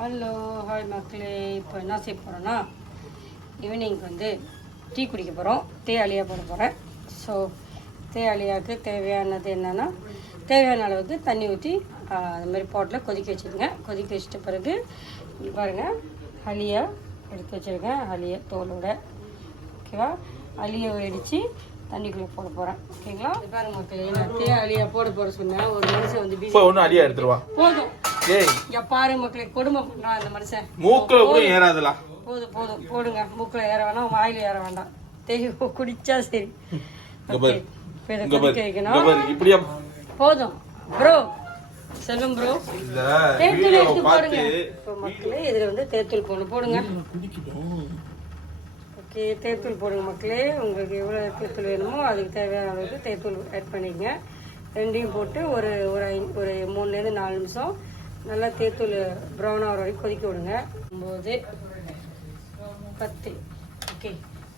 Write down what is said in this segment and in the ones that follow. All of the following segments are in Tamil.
ஹலோ ஹாய் மக்களே. இப்போ என்ன செய்ய போகிறோன்னா ஈவினிங்க்கு வந்து டீ குடிக்க போகிறோம். தே ஹலியா போட போகிறேன். ஸோ தே ஹலியாவுக்கு தேவையானது என்னென்னா தேவையான அளவுக்கு தண்ணி ஊற்றி அந்த மாதிரி பாட்டில் கொதிக்க வச்சுருங்க. கொதிக்க வச்சிட்ட பிறகு இங்கே பாருங்கள் ஹலியா எடுத்து வச்சுருக்கேன். ஹலியா தோலோட ஓகேவா. ஹலியாவை அடித்து தண்ணிக்குள்ளே போட போகிறேன். ஓகேங்களா. பாருங்க மக்களே, நான் தே ஹலியா போட போகிற சொன்னேன். ஒரு மனுஷன் வந்து பிஸி ஒன்று ஹலியா எடுத்துருவா போதும். இங்க பாருங்க மக்களே, கொடுமை பண்றான் அந்த மனுஷன். மூக்குல கூட ஏறாதுல. போதும் போதும் போடுங்க. மூக்குல ஏற வேணாம், வாயில ஏற வேண்டாம். தேய்வு குடிச்சா சரி. இப்படியா போதும் ப்ரோ. செல்வம் ப்ரோ, தேத்தூள் எடுத்து போடுங்க. இப்போ மக்களே இதுல வந்து தேத்தூள் போடுங்க. ஓகே, தேத்தூள் போடுங்க மக்களே. உங்களுக்கு எவ்வளோ தேத்தூள் வேணுமோ அதுக்கு தேவையான அளவுக்கு தேத்தூள் ஆட் பண்ணிக்கங்க. ரெண்டையும் போட்டு ஒரு ஒரு 3 4 நிமிஷம் நல்லா தேத்தூள் ப்ரௌன் ஆகிற வரைக்கும் கொதிக்க விடுங்க. 9 10 ஓகே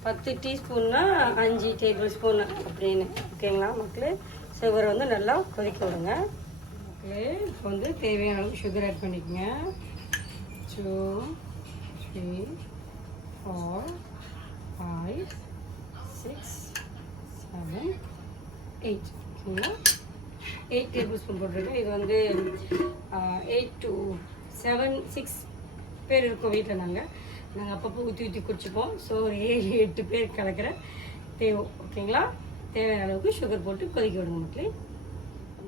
10 டீஸ்பூன்னா 5 டேபிள் ஸ்பூன் அப்படின்னு ஓகேங்களா மக்களே. சுகரை வந்து நல்லா கொதிக்க விடுங்க மக்களே. இப்போ வந்து தேவையான அளவு சுகர் ஆட் பண்ணிக்கோங்க. 2 3 4 5 6 7 8 ஓகேங்களா. 8 டேபிள் ஸ்பூன் போட்டிருக்கேன். இது வந்து 8 to 7 6 பேர் இருக்கோம் வீட்டில். நாங்கள் அப்பப்போ ஊற்றி குடிச்சுப்போம். ஸோ ஒரு 7 8 பேர் கலக்கிற தேவை ஓகேங்களா. தேவையான அளவுக்கு சுகர் போட்டு கொதிக்க விடுங்க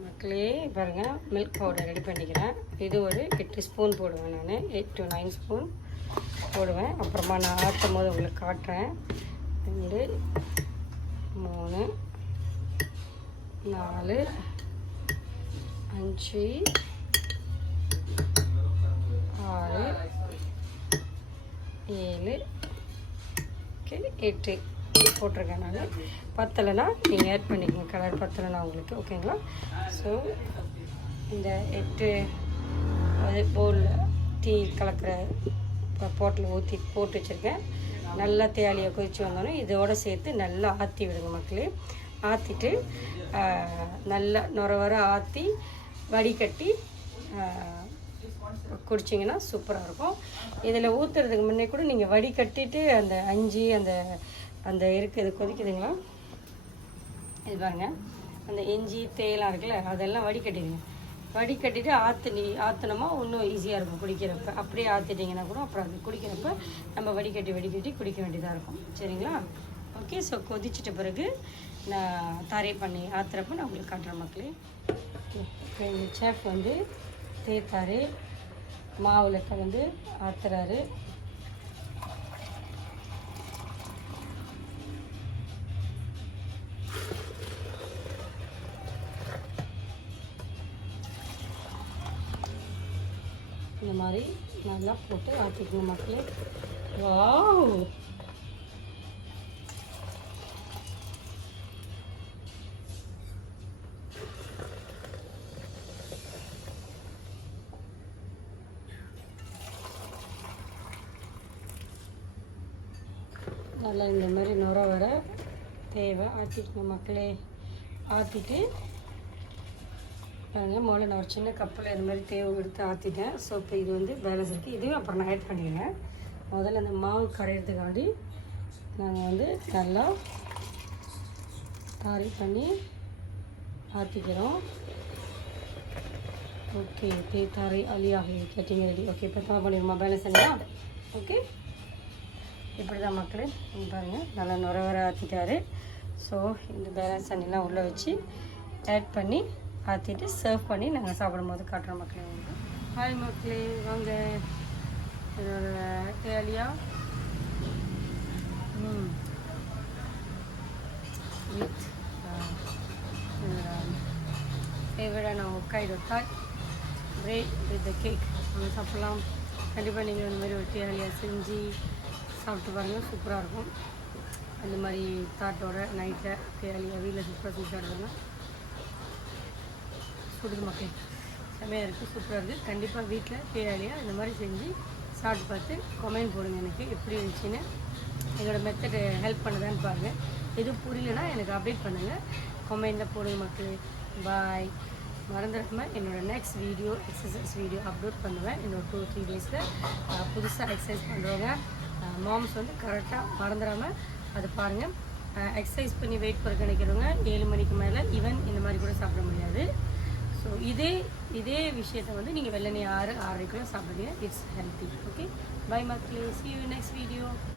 மக்களே. பாருங்கள், மில்க் பவுடர் ரெடி பண்ணிக்கிறேன். இது ஒரு 8 ஸ்பூன் போடுவேன். நான் 8 to 9 ஸ்பூன் போடுவேன். அப்புறமா நான் ஆட்டும் போது உங்களுக்கு காட்டுறேன். 2 3 4 5 6 7 ஓகே 8 போட்டிருக்கேன். நான் பத்தலைன்னா நீங்கள் ஆட் பண்ணிக்கோங்க. கலர் பத்தலைன்னா உங்களுக்கு ஓகேங்களா. ஸோ இந்த 8 அது பவுலில் டீ கலக்கிற பாட்டில் ஊற்றி போட்டு வச்சுருக்கேன். நல்லா தேலியாக கொதித்து வந்தோன்னே இதோடு சேர்த்து நல்லா ஆற்றி விடுங்க மக்களே. ஆற்றிட்டு நல்லா நுர வர ஆற்றி வடிகட்டி குடிச்சிங்கன்னா சூப்பராக இருக்கும். இதில் ஊற்றுறதுக்கு முன்னே கூட நீங்கள் வடிகட்டிட்டு அந்த அஞ்சு அந்த அந்த இருக்குது கொதிக்குதுங்களா. இது பாருங்கள், அந்த இஞ்சி தேயெல்லாம் இருக்குல்ல அதெல்லாம் வடிகட்டிடுங்க. வடிகட்டிட்டு ஆற்றினோமா இன்னும் ஈஸியாக இருக்கும் குடிக்கிறப்ப. அப்படியே ஆற்றிட்டிங்கன்னா கூட அப்புறம் அது குடிக்கிறப்ப நம்ம வடிகட்டி குடிக்க வேண்டியதாக இருக்கும். சரிங்களா. ஓகே. ஸோ கொதிச்சிட்ட பிறகு நான் தாரை பண்ணி ஆற்றுறப்ப நான் உங்களுக்கு காட்டுறேன் மக்களே. இப்போ எங்கள் செஃப் வந்து தேத்தாரு மாவில் கலந்து ஆற்றுறாரு. இந்த மாதிரி நல்லா போட்டு ஆற்றிக்கணும் மக்களே. வாவ், நல்லா இந்த மாதிரி நுர வர தேவை ஆற்றிக்கணும் மக்களே. ஆற்றிட்டு பாருங்கள், முதல்ல நான் ஒரு சின்ன கப்பில் இந்த மாதிரி தேவை எடுத்து ஆற்றிட்டேன். ஸோ இப்போ இது வந்து பேலன்ஸ் இருக்குது. இதுவும் அப்புறம் நான் ஆட் பண்ணிக்கிறேன். முதல்ல அந்த மாவு கரையிறதுக்காண்டி நாங்கள் வந்து நல்லா தாரி பண்ணி ஆற்றிக்கிறோம். ஓகே, தாரி அலியாகி கட்டிங் ரெடி. ஓகே, இப்போ தவா பண்ணிடுமா பேலன்ஸ் இல்லையா. ஓகே, இப்படி தான் மக்களே. பாருங்கள், நல்லா நுர வர ஆற்றிட்டாரு. ஸோ இந்த பேலன்ஸ் தண்ணிலாம் உள்ளே வச்சு ஆட் பண்ணி ஆற்றிட்டு சர்வ் பண்ணி நாங்கள் சாப்பிடும் போது காட்டுறோம் மக்களே. ஹாய் மக்களே, வாங்க. இதோட தே ஹலியா வித் ஃபேவரட்டான ஹொக்காய்டோ தாய் பிரெட் வித் த கேக் நம்ம சாப்பிட்லாம். கண்டிப்பாக நீங்கள் இந்த மாதிரி ஒரு தே ஹலியா செஞ்சு சாப்பிட்டு பாருங்கள், சூப்பராக இருக்கும். அந்த மாதிரி தாட்டோட நைட்டில் தே ஹலியா வீட்டில் சூப்பராக செஞ்சு சாப்பிடுவாங்க. சுடுது மக்கள், செம்மையாக இருக்குது, சூப்பராக இருக்குது. கண்டிப்பாக வீட்டில் தே ஹலியா இந்த மாதிரி செஞ்சு சாப்பிட்டு பார்த்து கமெண்ட் போடுங்க எனக்கு எப்படி இருந்துச்சுன்னு. என்னோடய மெத்தட் ஹெல்ப் பண்ணுதான்னு பாருங்கள். எதுவும் புரியலன்னா எனக்கு அப்டேட் பண்ணுங்கள், கமெண்டில் போடுங்க மக்கள். பாய். மறந்துடாம என்னோட next video exercise video upload பண்ணுவேன். இன்னொரு 2-3 டேஸில் புதுசாக எக்ஸசைஸ் பண்ணுறவங்க மாம்ஸ் வந்து கரெக்டாக மறந்துடாமல் அது பாருங்கள். எக்ஸசைஸ் பண்ணி வெயிட் குறைக்க நினைக்கிறவங்க 7 மணிக்கு மேலே ஈவன் இந்த மாதிரி கூட சாப்பிட முடியாது. ஸோ இதே விஷயத்தை வந்து நீங்கள் வெள்ளனை 6-6:30 சாப்பிடுங்க. It's healthy. ஓகே, பை மக்களே, see you next video.